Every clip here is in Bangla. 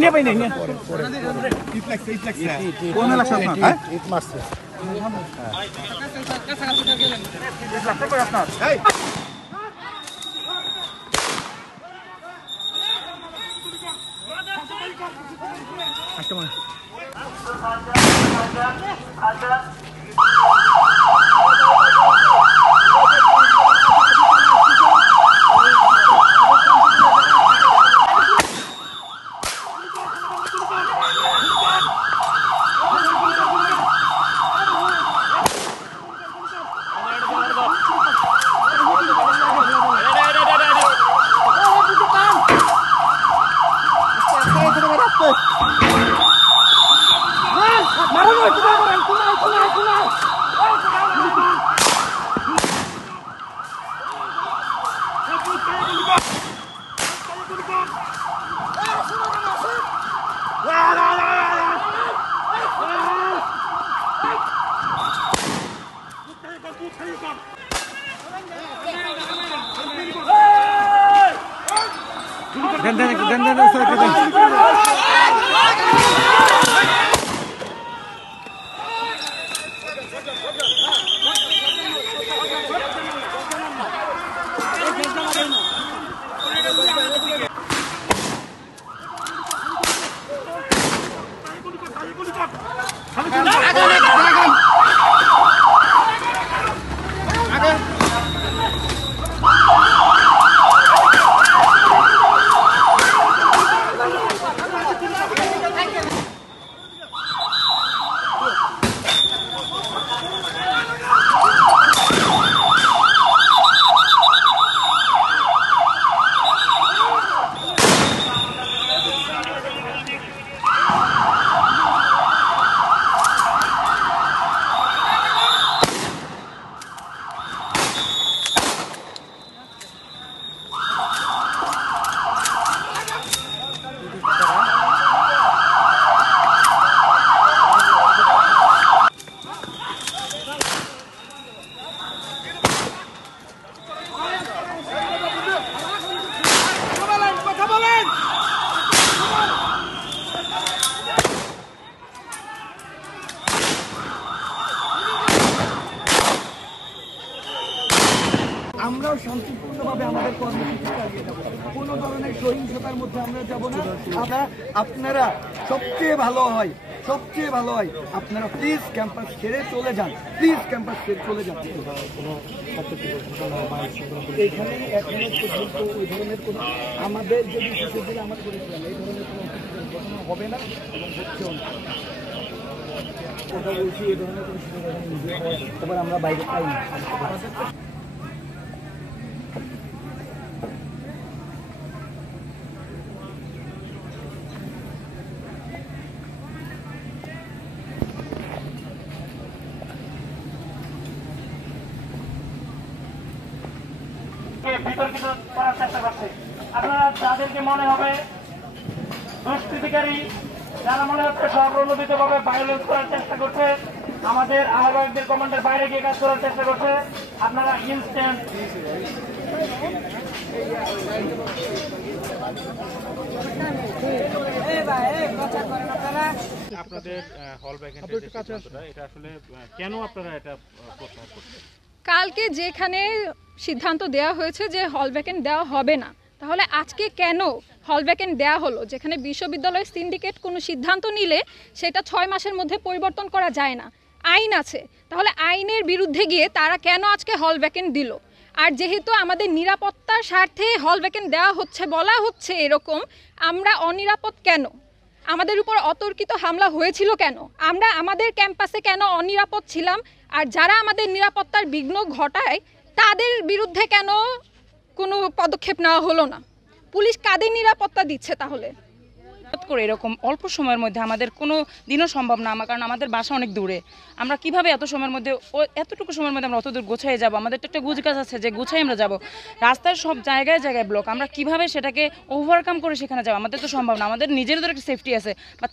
নিয়ে পাই নাই কোন ইলেকশন হ্যাঁ ইট মারছে আমরাও শান্তিপূর্ণভাবে আমাদের কর্মসূচি চালিয়ে যাব কোনো ধরনের সহিংসতার মধ্যে আমরা যাব না আপনারা সবচেয়ে ভালো হয় আপনারা প্লিজ ক্যাম্পাস ছেড়ে চলে যান এখানে এখনো পর্যন্ত ওই ধরনের কোনো আমাদের যদি শিশুদের আমার করেছিলাম এই ধরনের কোনো ঘটনা হবে না এবং হচ্ছেও না কথা বলছি এই ধরনের কোনো সুযোগ এবার আমরা বাইরে পাই না বিতর্কিত করার চেষ্টা করছে আপনারা যাদেরকে মনে হবে দুষ্কৃতিকারী যারা মনে হচ্ছে স্বপ্রণোদিতভাবে ভায়োলেন্স করার চেষ্টা করছে আমাদের আহ্বায়কদের কমান্ডের বাইরে গিয়ে কাজ করার চেষ্টা করছে আপনারা ইনস্ট্যান্ট আপনাদের হল ভ্যাকেন্সি এটা আসলে কেন আপনারা এটা প্রত্যাহার করছেন কালকে যেখানে সিদ্ধান্ত দেওয়া হয়েছে যে হল ভ্যাকেন্ট দেওয়া হবে না তাহলে আজকে কেন হল ভ্যাকেন্ট দেওয়া হলো যেখানে বিশ্ববিদ্যালয় সিন্ডিকেট কোনো সিদ্ধান্ত নিলে সেটা 6 মাসের মধ্যে পরিবর্তন করা যায় না আইন আছে তাহলে আইনের বিরুদ্ধে গিয়ে তারা কেন আজকে হল ভ্যাকেন্ট দিল আর যেহেতু আমাদের নিরাপত্তার স্বার্থে হল ভ্যাকেন্ট দেওয়া হচ্ছে বলা হচ্ছে এরকম আমরা অনিরাপদ কেন আমাদের উপর অতর্কিত হামলা হয়েছিল কেন আমরা আমাদের ক্যাম্পাসে কেন অনিরাপদ ছিলাম আর যারা আমাদের নিরাপত্তার বিঘ্ন ঘটায় তাদের বিরুদ্ধে কেন কোনো পদক্ষেপ নেওয়া হলো না পুলিশ কাদের নিরাপত্তা দিচ্ছে তাহলে করে এরকম অল্প সময়ের মধ্যে আমাদের কোনো দিনও সম্ভব না কারণ আমাদের বাসা অনেক দূরে আমরা কিভাবে এত সময়ের মধ্যে এতটুকু সময়ের মধ্যে আমরা অত দূর গোছায় যাব আমাদের তো একটা গুজগাছ আছে যে গুছাই আমরা যাব রাস্তার সব জায়গায় জায়গায় ব্লক আমরা কিভাবে সেটাকে ওভারকাম করে সেখানে যাব আমাদের তো সম্ভব না আমাদের নিজেদের একটা সেফটি আছে বা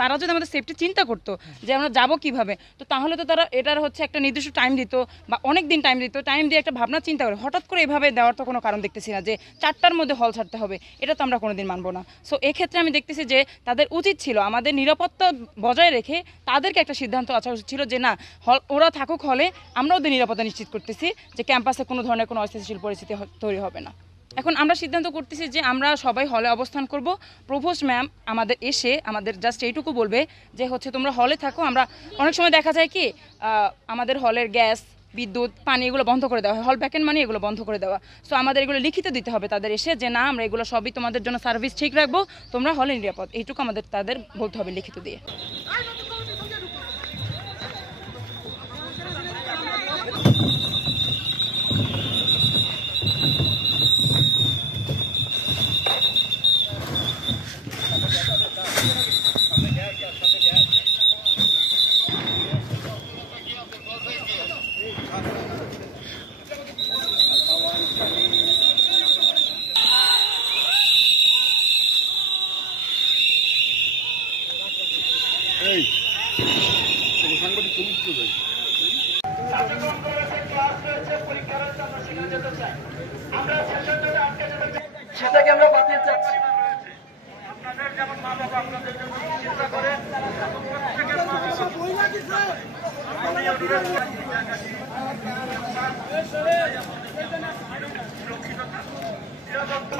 তারা যদি আমাদের সেফটি চিন্তা করতো যে আমরা যাব কিভাবে তো তাহলে তো তারা এটার হচ্ছে একটা নির্দিষ্ট টাইম দিত বা অনেক দিন টাইম দিত টাইম দিয়ে একটা ভাবনা চিন্তা করে হঠাৎ করে এভাবে দেওয়ার তো কোনো কারণ দেখতেছি না যে 4টার মধ্যে হল ছাড়তে হবে এটা তো আমরা কোনোদিন মানবো না সো এক্ষেত্রে আমি দেখতেছি করতেছি যে তাদের উচিত ছিল আমাদের নিরাপত্তা বজায় রেখে তাদেরকে একটা সিদ্ধান্ত আসা উচিত ছিল যে না ওরা থাকুক হলে আমরা ওদের নিরাপত্তা নিশ্চিত করতেছি যে ক্যাম্পাসে কোনো ধরনের কোনো অস্থিতিশীল পরিস্থিতি তৈরি হবে না। এখন আমরা সিদ্ধান্ত করতেছি যে আমরা সবাই হলে অবস্থান করব। প্রভোস্ট ম্যাম আমাদের এসে আমাদের জাস্ট এইটুকু বলবে যে হচ্ছে তোমরা হলে থাকো। আমরা অনেক সময় দেখা যায় কি আমাদের হলের গ্যাস, বিদ্যুৎ, পানি এগুলো বন্ধ করে দেওয়া হয়, হল ভ্যাকেন্ট মানে এগুলো বন্ধ করে দেওয়া। সো আমাদের এগুলো লিখিত দিতে হবে তাদের এসে যে না আমরা এগুলো সবই তোমাদের জন্য সার্ভিস ঠিক রাখবো, তোমরা হলে নিরাপদ, এইটুকু আমাদের তাদের বলতে হবে লিখিত দিয়ে। সেটাকে আমরা বাতিল চাচ্ছি। আপনাদের যেমন মা বাবা আপনাদের জন্য চিন্তা করে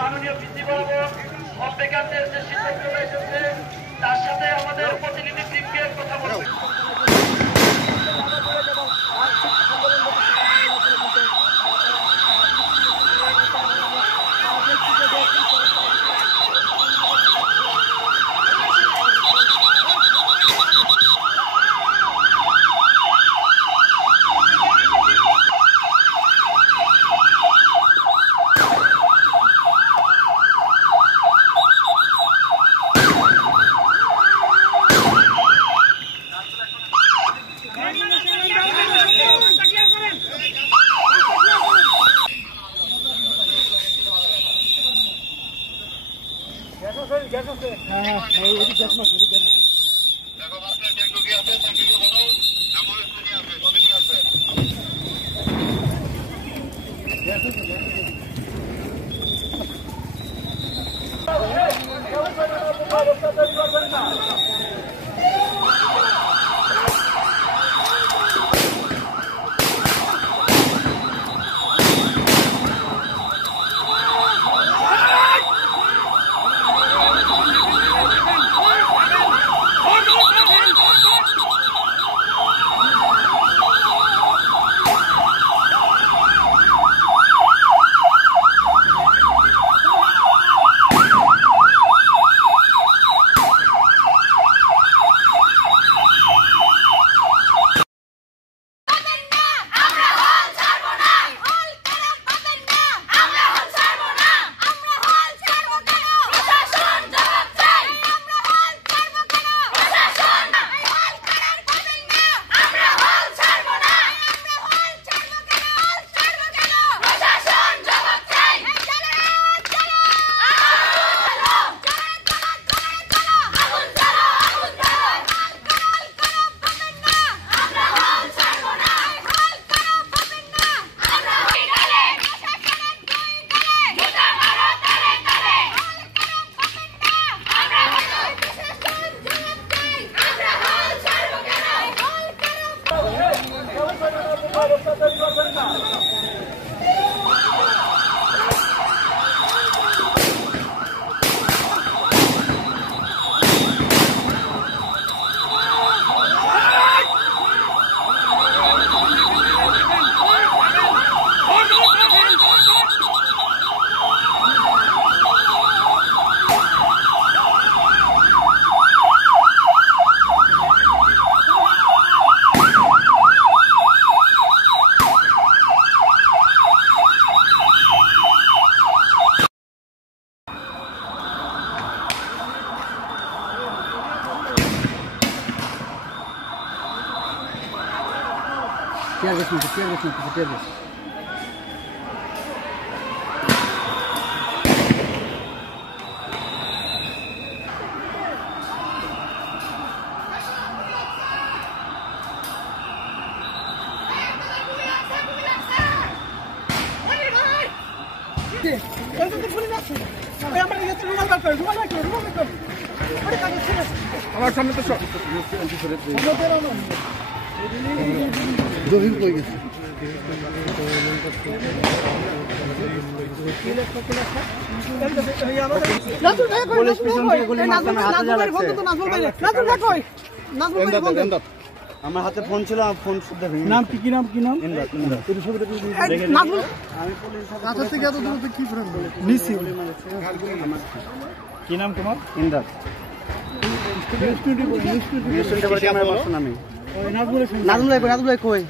মাননীয় বৃদ্ধি করবো অপেক্ষাদের যে সিদ্ধান্ত এসেছে তার সাথে আমাদের প্রতিনিধি টিমকে কথা বলবো। আমরা আমার সামনে তো সব জহির কই গেছে পুলিশ পিছন থেকে গুলি মারছে না হাতে যা লাগছে আমার হাতে ফোন ছিল ফোন শুদ্ধ ভেঙে নাম কি নাম ইমরান নাজমুল আমি পুলিশ কাছে থেকে এত দূর থেকে কি ফ্রেন্ড বলে নিছি কি নাম তোমার ইমরান নিউজ 24 ক্যামেরা পারসন আমি নাজমুল ভাই কই